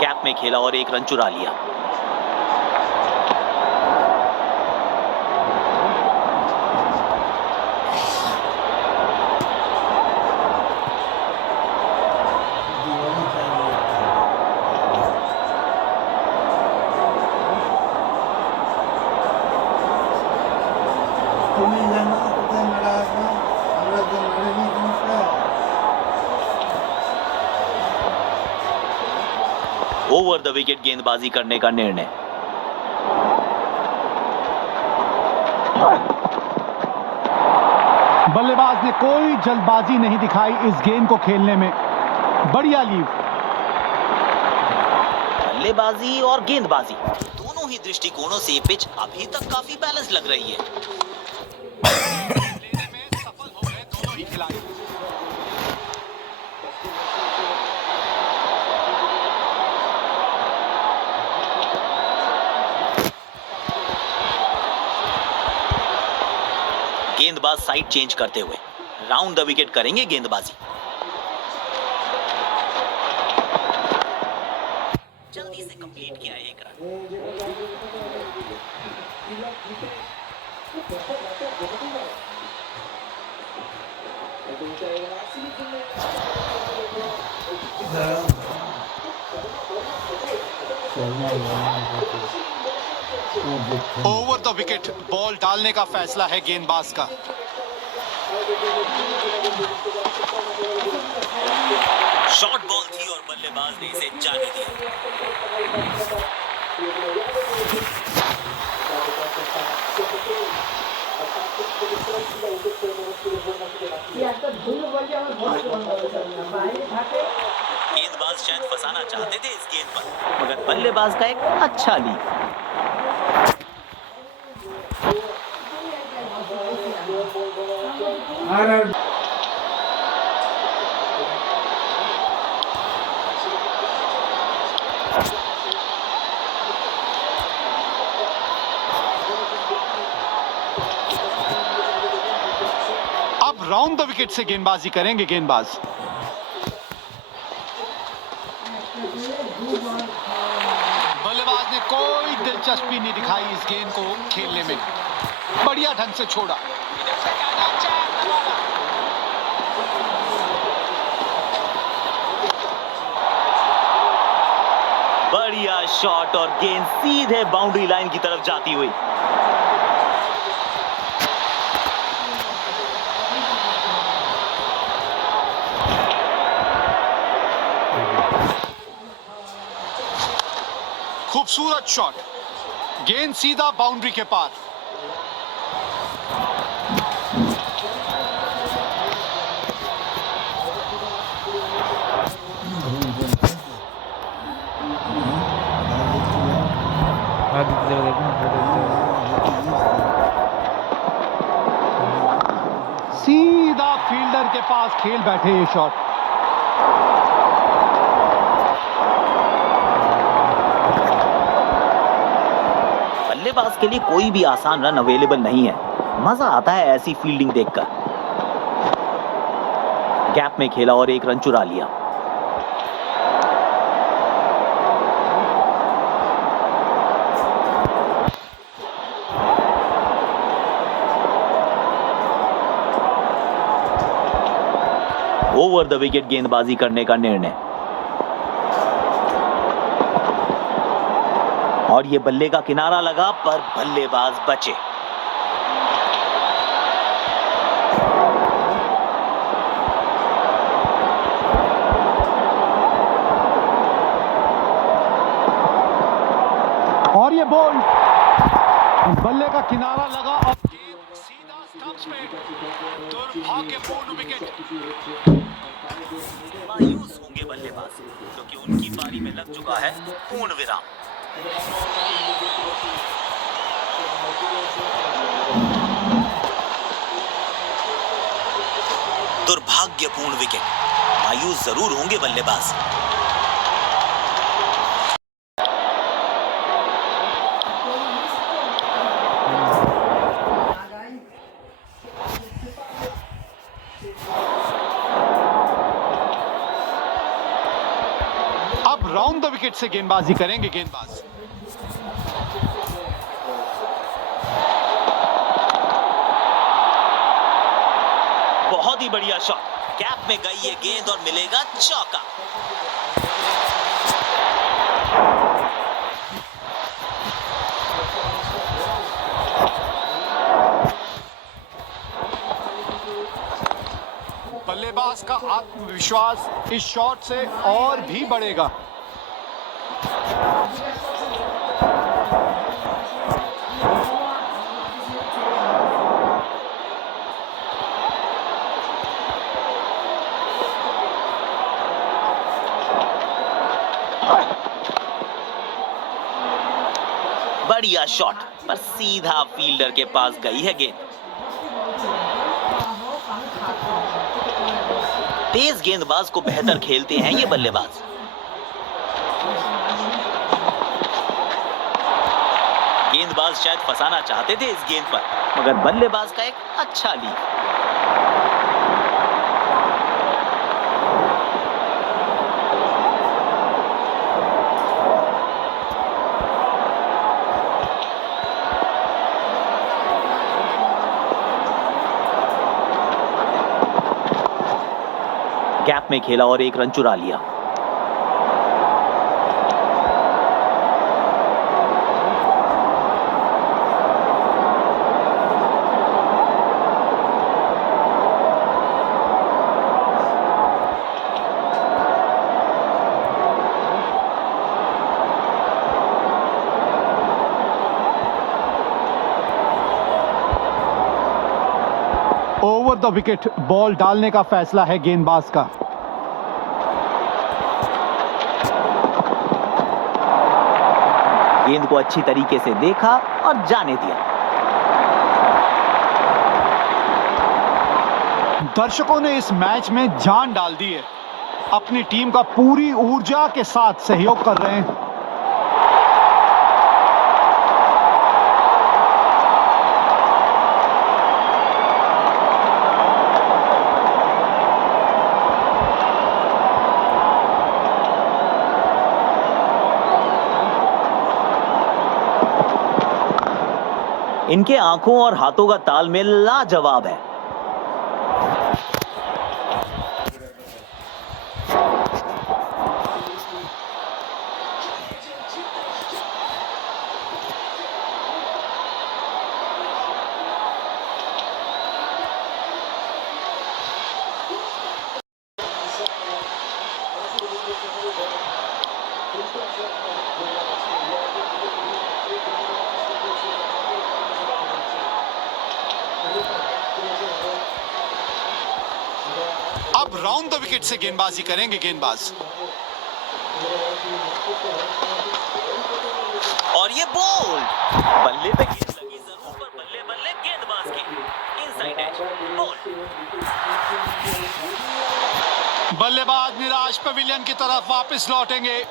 गैप में खेला और एक रन चुरा लिया। ओवर द विकेट गेंदबाजी करने का निर्णय। बल्लेबाज ने कोई जल्दबाजी नहीं दिखाई इस गेंद को खेलने में। बढ़िया लीव। बल्लेबाजी और गेंदबाजी दोनों ही दृष्टिकोणों से पिच अभी तक काफी बैलेंस लग रही है। लेने में सफल हो गए दोनों ही खिलाड़ी। गेंदबाज साइड चेंज करते हुए राउंड द विकेट करेंगे गेंदबाजी। जल्दी से कंप्लीट किया एक run. Over the wicket ball डालने का फैसला है गेंदबाज का। शॉर्ट बॉल थी और बल्लेबाज ने इसे जाने दिया। गेंदबाज शायद फंसाना चाहते थे इस गेंद पर, मगर बल्लेबाज का एक अच्छा लीड। अब राउंड द विकेट से गेंदबाजी करेंगे गेंदबाज। बल्लेबाज ने कोई दिलचस्पी नहीं दिखाई इस गेंद को खेलने में। बढ़िया ढंग से छोड़ा। बढ़िया शॉट और गेंद सीधे बाउंड्री लाइन की तरफ जाती हुई। खूबसूरत शॉट, गेंद सीधा बाउंड्री के पार। सीधा फील्डर के पास खेल बैठे ये शॉट। बल्लेबाज के लिए कोई भी आसान रन अवेलेबल नहीं है। मजा आता है ऐसी फील्डिंग देखकर। गैप में खेला और एक रन चुरा लिया। ओवर द विकेट गेंदबाजी करने का निर्णय। और ये बल्ले का किनारा लगा पर बल्लेबाज बचे। और ये बॉल बल्ले का किनारा लगा और गेंद सीधा स्टंप्स पे। दुर्भाग्यपूर्ण विकेट। मायूस होंगे बल्लेबाज क्योंकि उनकी पारी में लग चुका है पूर्ण विराम। दुर्भाग्यपूर्ण विकेट। मायूस जरूर होंगे बल्लेबाज। अब राउंड द विकेट से गेंदबाजी करेंगे गेंदबाज। बहुत ही बढ़िया शॉट। कैप में गई ये गेंद और मिलेगा चौका। बल्लेबाज का आत्मविश्वास इस शॉट से और भी बढ़ेगा। बढ़िया शॉट पर सीधा फील्डर के पास गई है गेंद। तेज गेंदबाज को बेहतर खेलते हैं ये बल्लेबाज। गेंदबाज शायद फंसाना चाहते थे इस गेंद पर, मगर बल्लेबाज का एक अच्छा लीड। गैप में खेला और एक रन चुरा लिया। ओवर द विकेट बॉल डालने का फैसला है गेंदबाज का। गेंद को अच्छी तरीके से देखा और जाने दिया। दर्शकों ने इस मैच में जान डाल दी है। अपनी टीम का पूरी ऊर्जा के साथ सहयोग कर रहे हैं। इनके आंखों और हाथों का तालमेल लाजवाब है। अब राउंड द विकेट से गेंदबाजी करेंगे गेंदबाज। और ये बॉल बल्ले पे गेंद लगी जरूर, पर बल्ले बल्ले गेंदबाज की इनसाइड एज बॉल। बल्लेबाज निराश पवेलियन की तरफ वापस लौटेंगे।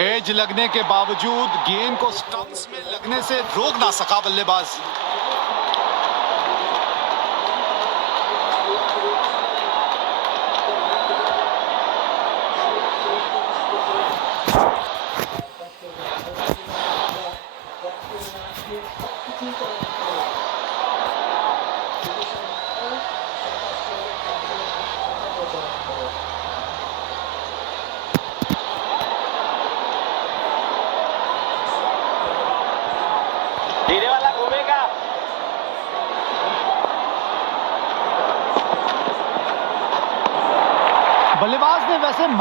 एज लगने के बावजूद गेंद को स्टंप्स में लगने से रोक ना सका बल्लेबाज।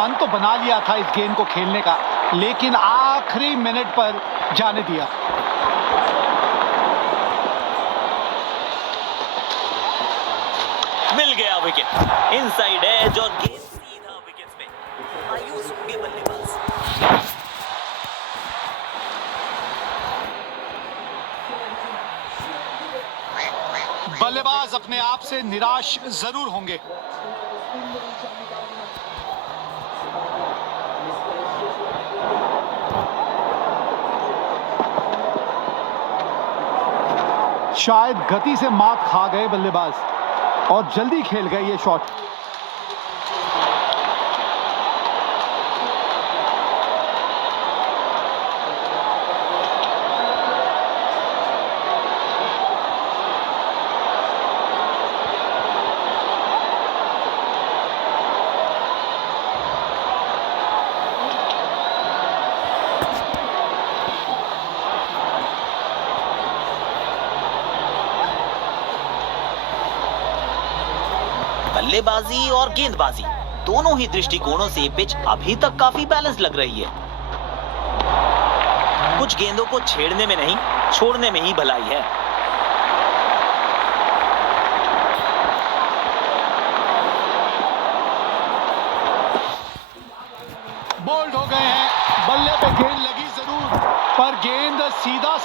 मन तो बना लिया था इस गेंद को खेलने का, लेकिन आखिरी मिनट पर जाने दिया। मिल गया विकेट, इनसाइड एज और गेंद सीधा विकेट पे। मायूस होंगे बल्लेबाज। बल्लेबाज अपने आप से निराश जरूर होंगे। शायद गति से मात खा गए बल्लेबाज और जल्दी खेल गए ये शॉट। बल्लेबाजी और गेंदबाजी दोनों ही दृष्टिकोणों से पिच अभी तक काफी बैलेंस लग रही है। कुछ गेंदों को छेड़ने में नहीं, छोड़ने में ही भलाई है। बोल्ड हो गए हैं, बल्ले पे गेंद लगी जरूर, पर गेंद सीधा